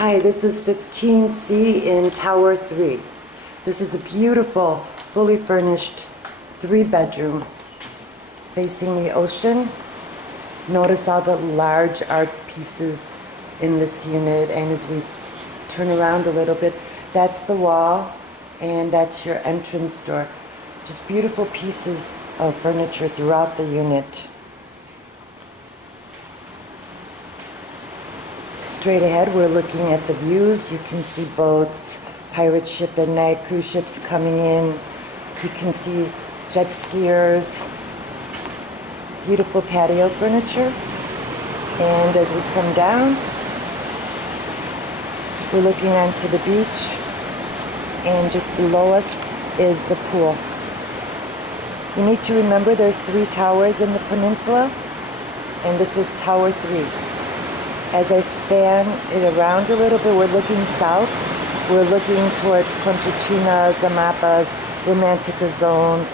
Hi, this is 15C in Tower 3. This is a beautiful, fully furnished 3-bedroom facing the ocean. Notice all the large art pieces in this unit, and as we turn around a little bit, that's the wall and that's your entrance door. Just beautiful pieces of furniture throughout the unit. Straight ahead, we're looking at the views. You can see boats, pirate ship at night, cruise ships coming in. You can see jet skiers, beautiful patio furniture. And as we come down, we're looking onto the beach, and just below us is the pool. You need to remember there's 3 towers in the peninsula, and this is Tower 3. As I span it around a little bit, we're looking south. We're looking towards Conchichina, Zamapas, Romantica Zone,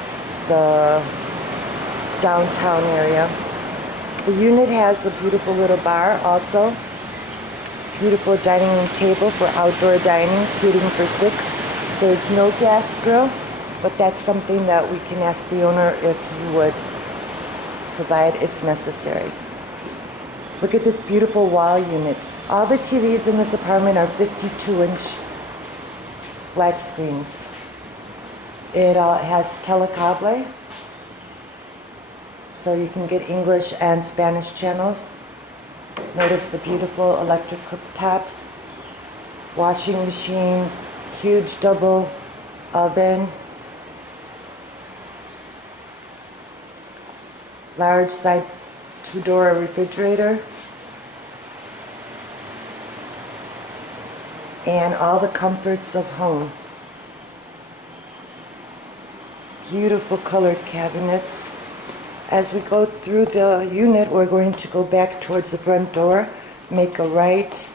the downtown area. The unit has a beautiful little bar also. Beautiful dining room table for outdoor dining, seating for 6. There's no gas grill, but that's something that we can ask the owner if he would provide if necessary. Look at this beautiful wall unit. All the TVs in this apartment are 52-inch flat screens. It has telecable, so you can get English and Spanish channels. Notice the beautiful electric cooktops, washing machine, huge double oven, large side 2-door refrigerator, and all the comforts of home. Beautiful colored cabinets. As we go through the unit, we're going to go back towards the front door, make a right,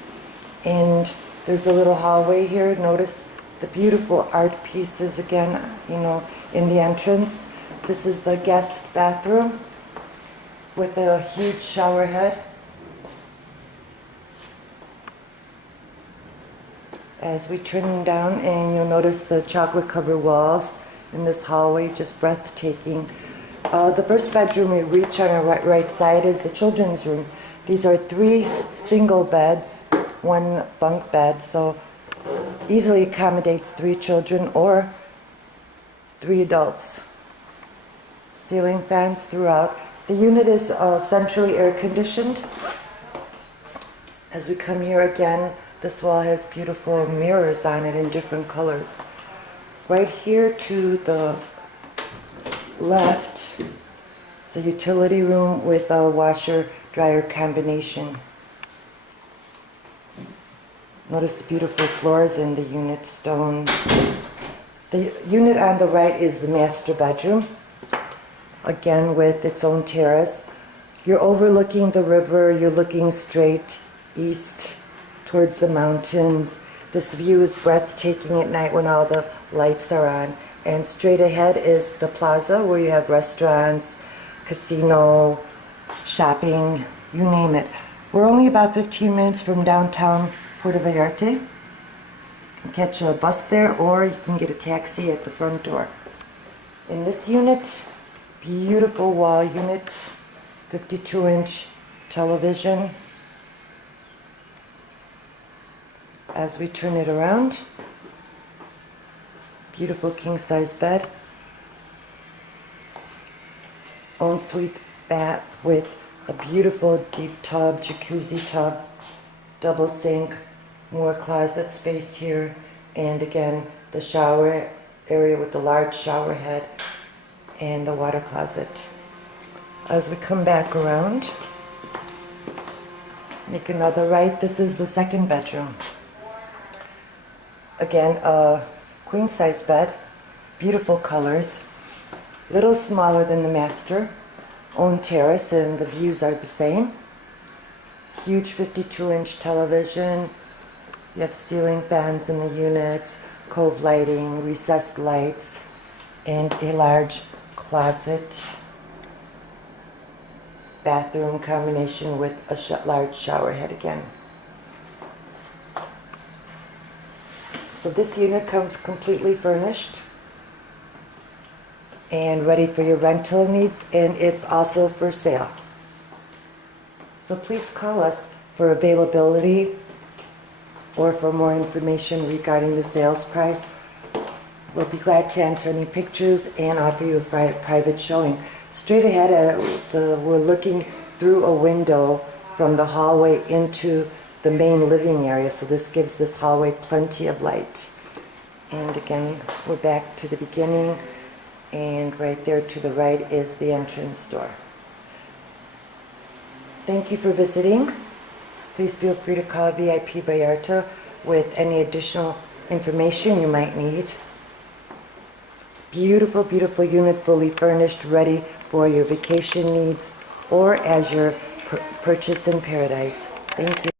and there's a little hallway here. Notice the beautiful art pieces again, in the entrance. This is the guest bathroom with a huge shower head. As we turn down, and you'll notice the chocolate covered walls in this hallway, just breathtaking. The first bedroom we reach on our right side is the children's room. These are 3 single beds, 1 bunk bed, so easily accommodates 3 children or 3 adults. Ceiling fans throughout. The unit is centrally air conditioned. As we come here again, this wall has beautiful mirrors on it in different colors. Right here to the left is a utility room with a washer-dryer combination. Notice the beautiful floors in the unit, stone. The unit on the right is the master bedroom, again with its own terrace. You're overlooking the river, you're looking straight east towards the mountains. This view is breathtaking at night when all the lights are on. And straight ahead is the plaza where you have restaurants, casino, shopping, you name it. We're only about 15 minutes from downtown Puerto Vallarta. You can catch a bus there, or you can get a taxi at the front door. In this unit, beautiful wall unit, 52-inch television. As we turn it around, beautiful king-size bed, ensuite bath with a beautiful deep tub, jacuzzi tub, double sink, more closet space here, and again the shower area with the large shower head and the water closet. As we come back around, make another right, this is the second bedroom. Again, a queen-size bed, beautiful colors, little smaller than the master, own terrace, and the views are the same. Huge 52-inch television. You have ceiling fans in the units, cove lighting, recessed lights, and a large closet. Bathroom combination with a large shower head again. So this unit comes completely furnished and ready for your rental needs, and it's also for sale. So please call us for availability or for more information regarding the sales price. We'll be glad to answer any pictures and offer you a private showing. Straight ahead, we're looking through a window from the hallway into the main living area, so this gives this hallway plenty of light. And again, we're back to the beginning, and right there to the right is the entrance door. Thank you for visiting. Please feel free to call VIP Vallarta with any additional information you might need. Beautiful, beautiful unit, fully furnished, ready for your vacation needs or as your purchase in paradise. Thank you.